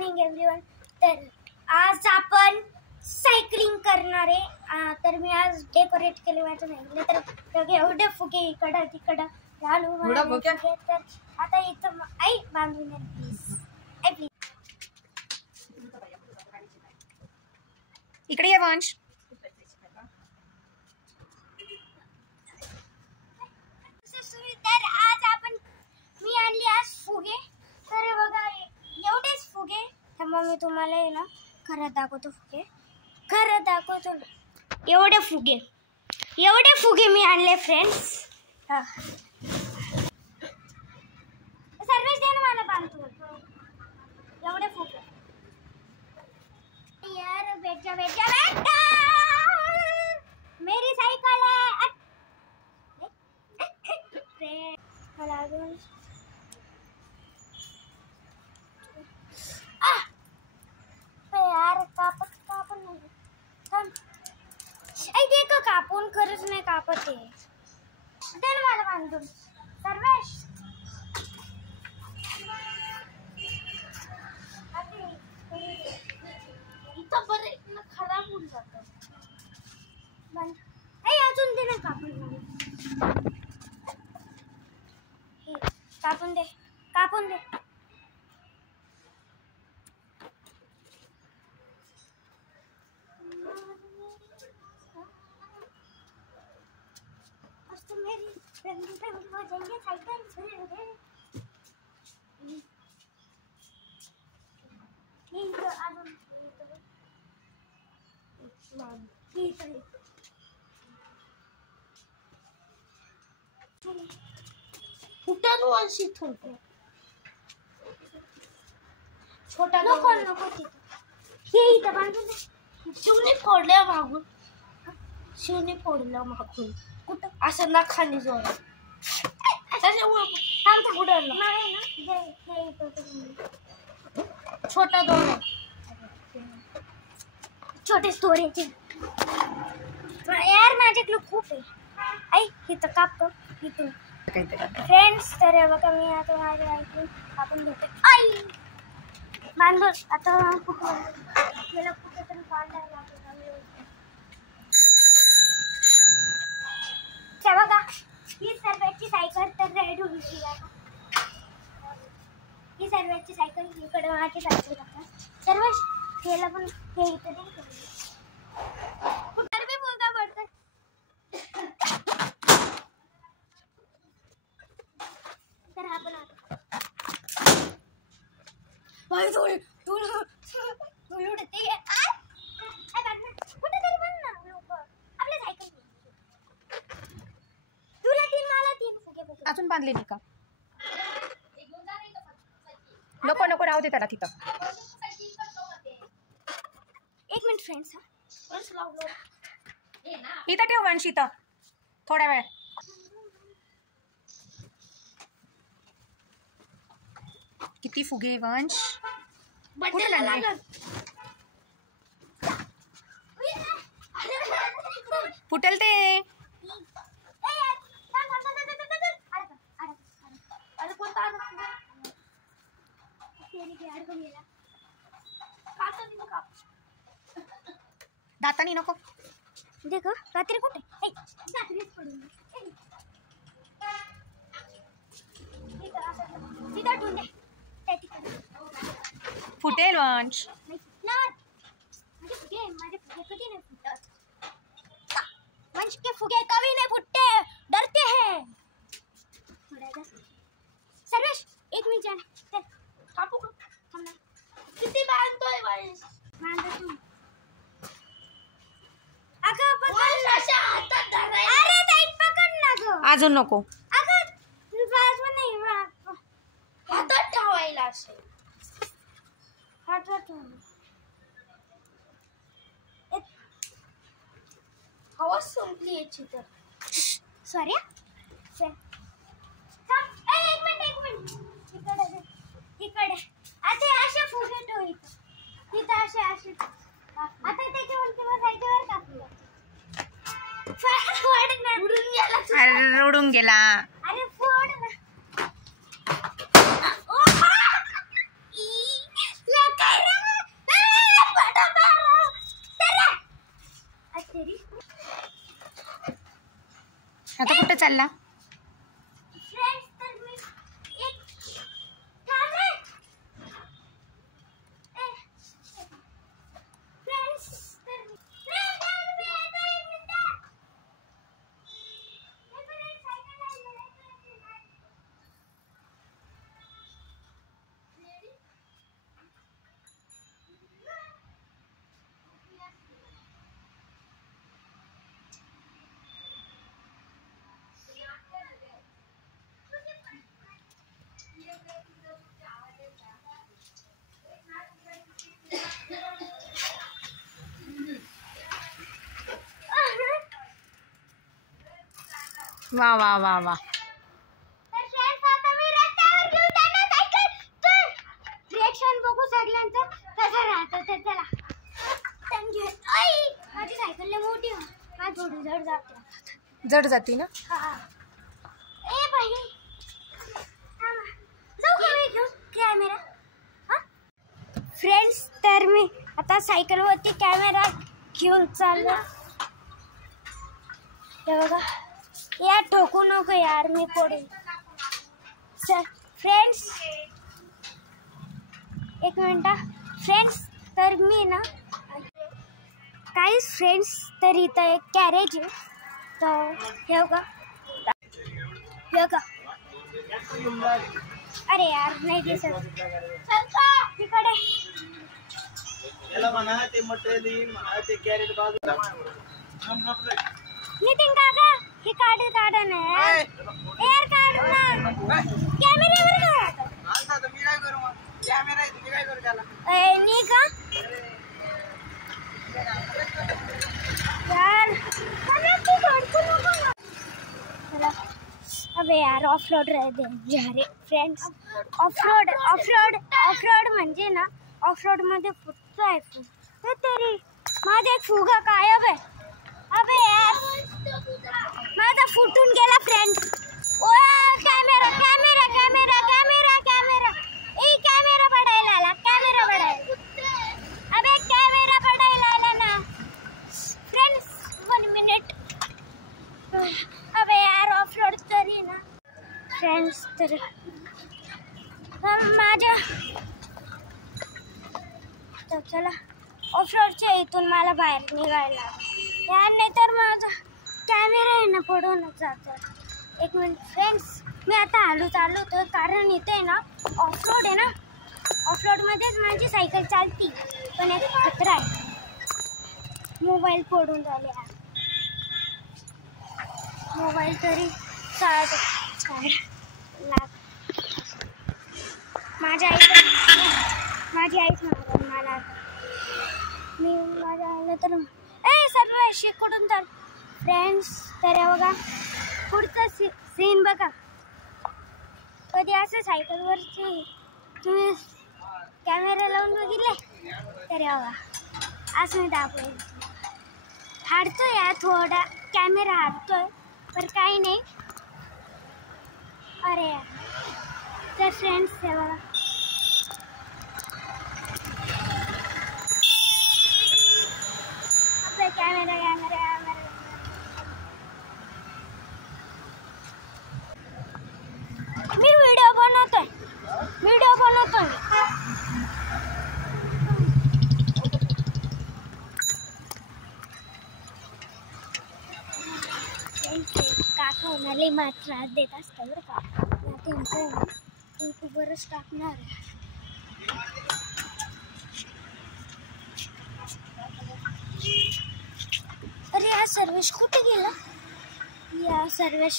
Morning everyone. तर आज आपण सायकलिंग करणार आहे। तर मी आज डेकोरेट केले माझ्या सायकल, तर एवढे फुगे इकडं तिकडं घालून तर आता इथं आई बांधून द्या प्लीज, आई प्लीज। इकडे ये वंश। तर आज आपण मी आणली आज फुगे। तर बघा एवढेच फुगे, थांबा मी तुम्हाला आहे ना खरं दाखवतो। फुगे खरं दाखवतो, एवढे फुगे मी आणले फ्रेंड्स। सर्वेच दे ना मला बांधतो एवढे फुगे यार। बेटा मेरी साइकिल है। मला अजून यार कापून नाही देख, कापून खरंच नाही कापत आहे। दे ना मला बांधून सर्वेश। इथं बरं खराब होऊन जातं। अजून दे ना कापून, कापून दे। तो मेरी रंग हो जाएंगे साइकिल। छोटा नको हे इथं बांधून दे। शिवने फोडलं मागून, कुठं असं ना खाली जोर छोटा दोन छोटे स्टोरेज यार माझ्याकडे खूप आहे। आई इथं काप इथून फ्रेंड्स। तर बघा मी आता माझ्या ऐकून कापून घेते। आई बांधून आता गेलं कुठे तरी काढायला लागेल। बघा ही सर्वांची सायकल तर रेडी होईल। ही सर्वांची सायकल इकडे माझी सायकल टाकतात सर्व केलं, पण हे इथं नाही कुठे बोलता पडतं। तर आपण उडते कुठे तरी बन ना लोक आपल्या सायकल। तुला तीन फुगे अजून बांधले नाही का? नको राहू दे त्याला तिथं। एक मिनिट फ्रेंड्स, इथं ठेव वंश, इथं थोड्या वेळ। किती फुगे वंश, कुठे लागले? फुटेल ते। दातानी नको देखो कात्री कुठे कात्रीच पडून फुटेल वंश। माझे फुगे कधी नाही फुटत। वंश के फुगे कभी नहीं फुटते, डरते हैं। सर्वेश एक मिनिट जाना कापू थांबना। किती बांधतोय वंश? बांधतो तू। अगं पकड हातात धर। अरे टाईट पकड ना गं। अजून नको अगं बाजू नाही हातात ठेवायला असे हातात ठेव। हवा संपली याची तर सॉरी। एक मिनिट इकडे आता अशा फुगे ठेव इथं असे आता त्याच्यावरती बसायच्यावर टाकूया। उडून गेला। अरे फोड ना। चालला? फ्रेंड्स तर मी एक थांब रे. फ्रेंड्स तर फ्रेंड्स मी येतो एक मिनिट. मी पण एक सायकल आणली आहे. वा वा वा वा. तर फ्रेंड्स आता मी रस्त्यावर घेऊन जाणार सायकल. चल रिएक्शन बघू सगळ्यांचं कसं राहतं ते. चला माझी सायकल लय मोठी आहे. माझी थोडी जड जाते. जड जाती ना? हा. ए बाई थांबा. जाऊ का मी घेऊन कॅमेरा? फ्रेंड्स तर मी आता सायकलवरती कॅमेरा घेऊन चाललो. हे बघा यार ठोकू नको यार मी पडून. फ्रेंड्स एक मिनिट. फ्रेंड्स तर मी ना काहीच फ्रेंड्स तर इथं एक कॅरेज आहे. तर हे बघा अरे यार नाही दिसत तिकडे. नितीन काका हे काढ ना यार. काढ ना नी का यार. अबे यार ऑफरोड रे फ्रेंड्स. ऑफरोड म्हणजे ना ऑफरोड मध्ये फुटतो आहे फूग. तर तरी माझा एक फुगा गायब आहे. अबे यार माझा फुटून गेला friends. Camera camera camera camera camera ए कॅमेरा पडायला आला. कॅमेरा पडायला. अबे कॅमेरा पडायला आला ना फ्रेंड्स. 1 मिनिट. अबे यार ऑफरोड तरी ना फ्रेंड्स तर माझ्या तर चला ऑफरोडच्या इथून मला बाहेर निघायला यार. नाही तर माझा कॅमेरा आहे ना पडूनच जातो. एक मिनिट फ्रेंड्स मी आता चालू तर कारण इथे ना ऑफरोड आहे ना. ऑफरोडमध्येच माझी सायकल चालती पण एक खतरा आहे. मोबाईल पडून झाले यार. मोबाईल तरी चालत माझी आईच म्हणतात मला. मी माझ्या आईला तर सर्व शिकडून तर फ्रेंड्स तर बघा पुढचं सीन बघा. कधी असं सायकलवरची तुम्ही कॅमेरा लावून बघितले तर बघा असं मी दाखवेल. हाडतोय यार थोडा कॅमेरा हाडतोय पण काही नाही. अरे यार तर फ्रेंड्स हे बघा कॅमेरा कॅमेरा कॅमेरा. मी व्हिडिओ बनवतोय. काका मला मात्र त्रास देत असतं बरं का. त्यांचं बरंच टाकणार. अरे या सर्वेश कुठे गेला. या सर्वेश